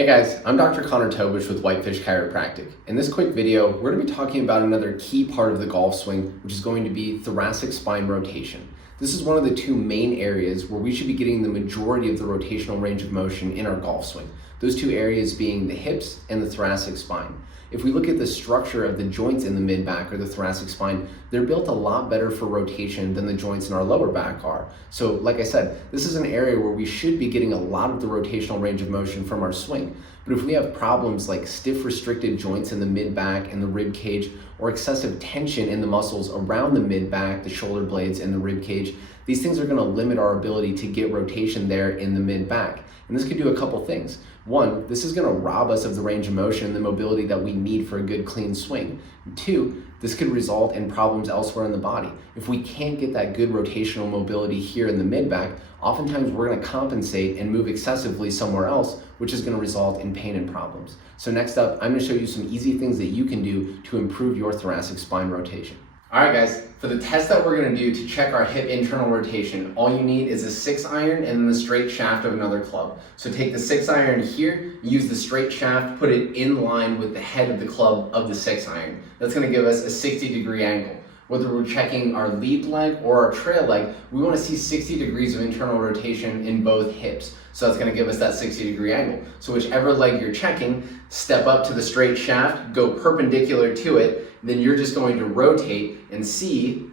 Hey guys, I'm Dr. Tobisch with Whitefish Chiropractic. In this quick video, we're going to be talking about another key part of the golf swing, which is going to be thoracic spine rotation. This is one of the two main areas where we should be getting the majority of the rotational range of motion in our golf swing. Those two areas being the hips and the thoracic spine. If we look at the structure of the joints in the mid-back or the thoracic spine, they're built a lot better for rotation than the joints in our lower back are. So like I said, this is an area where we should be getting a lot of the rotational range of motion from our swing. But if we have problems like stiff restricted joints in the mid-back and the rib cage, or excessive tension in the muscles around the mid-back, the shoulder blades, and the rib cage, these things are going to limit our ability to get rotation there in the mid-back. And this could do a couple things. One, this is going to rob us of the range of motion and the mobility that we need for a good clean swing. And two, this could result in problems elsewhere in the body. If we can't get that good rotational mobility here in the mid-back, oftentimes we're going to compensate and move excessively somewhere else, which is going to result in pain and problems. So next up, I'm going to show you some easy things that you can do to improve your thoracic spine rotation. All right guys, for the test that we're going to do to check our hip internal rotation, all you need is a 6-iron and then the straight shaft of another club. So take the 6-iron here, use the straight shaft, put it in line with the head of the club of the 6-iron. That's going to give us a 60-degree angle. Whether we're checking our lead leg or our trail leg, we want to see 60 degrees of internal rotation in both hips. So that's going to give us that 60-degree angle. So whichever leg you're checking, step up to the straight shaft, go perpendicular to it, then you're just going to rotate and see,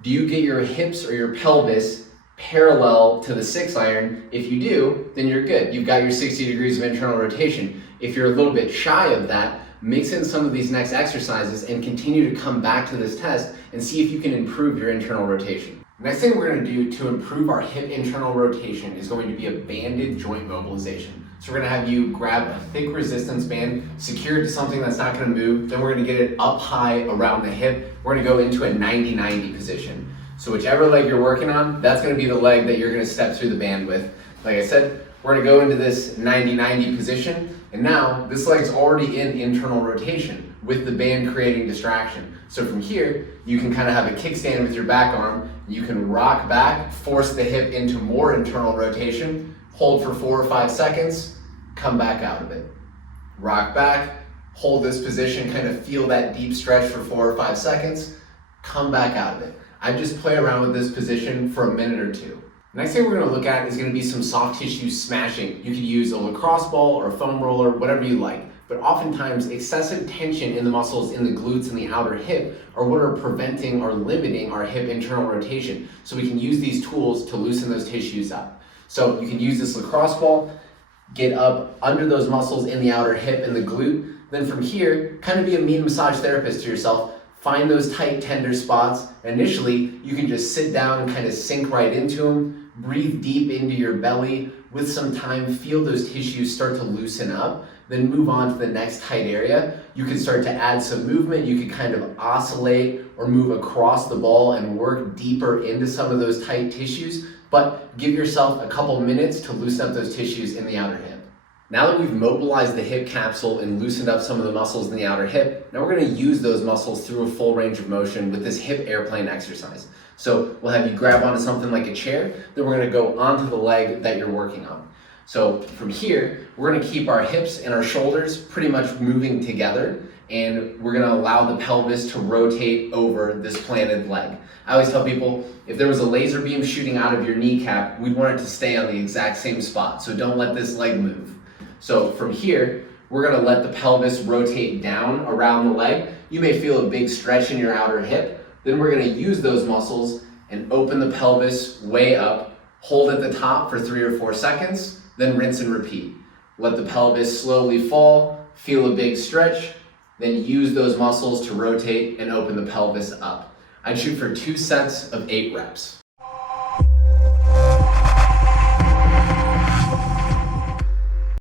do you get your hips or your pelvis parallel to the 6-iron? If you do, then you're good. You've got your 60 degrees of internal rotation. If you're a little bit shy of that, mix in some of these next exercises and continue to come back to this test and see if you can improve your internal rotation. Next thing we're going to do to improve our hip internal rotation is going to be a banded joint mobilization. So we're going to have you grab a thick resistance band, secure it to something that's not going to move, then we're going to get it up high around the hip. We're going to go into a 90-90 position. So whichever leg you're working on, that's going to be the leg that you're going to step through the band with. Like I said, we're going to go into this 90-90 position, and now this leg's already in internal rotation with the band creating distraction. So from here, you can kind of have a kickstand with your back arm. You can rock back, force the hip into more internal rotation, hold for 4 or 5 seconds, come back out of it. Rock back, hold this position, kind of feel that deep stretch for 4 or 5 seconds, come back out of it. I just play around with this position for a minute or two. Next thing we're going to look at is going to be some soft tissue smashing. You could use a lacrosse ball or a foam roller, whatever you like. But oftentimes, excessive tension in the muscles in the glutes and the outer hip are what are preventing or limiting our hip internal rotation. So we can use these tools to loosen those tissues up. So you can use this lacrosse ball, get up under those muscles in the outer hip and the glute. Then from here, kind of be a meat massage therapist to yourself. Find those tight, tender spots. Initially, you can just sit down and kind of sink right into them. Breathe deep into your belly. With some time, feel those tissues start to loosen up. Then move on to the next tight area. You can start to add some movement. You can kind of oscillate or move across the ball and work deeper into some of those tight tissues. But give yourself a couple minutes to loosen up those tissues in the outer hip. Now that we've mobilized the hip capsule and loosened up some of the muscles in the outer hip, now we're going to use those muscles through a full range of motion with this hip airplane exercise. So we'll have you grab onto something like a chair, then we're going to go onto the leg that you're working on. So from here, we're going to keep our hips and our shoulders pretty much moving together, and we're going to allow the pelvis to rotate over this planted leg. I always tell people, if there was a laser beam shooting out of your kneecap, we'd want it to stay on the exact same spot, so don't let this leg move. So from here, we're going to let the pelvis rotate down around the leg. You may feel a big stretch in your outer hip. Then we're going to use those muscles and open the pelvis way up, hold at the top for 3 or 4 seconds, then rinse and repeat. Let the pelvis slowly fall, feel a big stretch, then use those muscles to rotate and open the pelvis up. I'd shoot for 2 sets of 8 reps.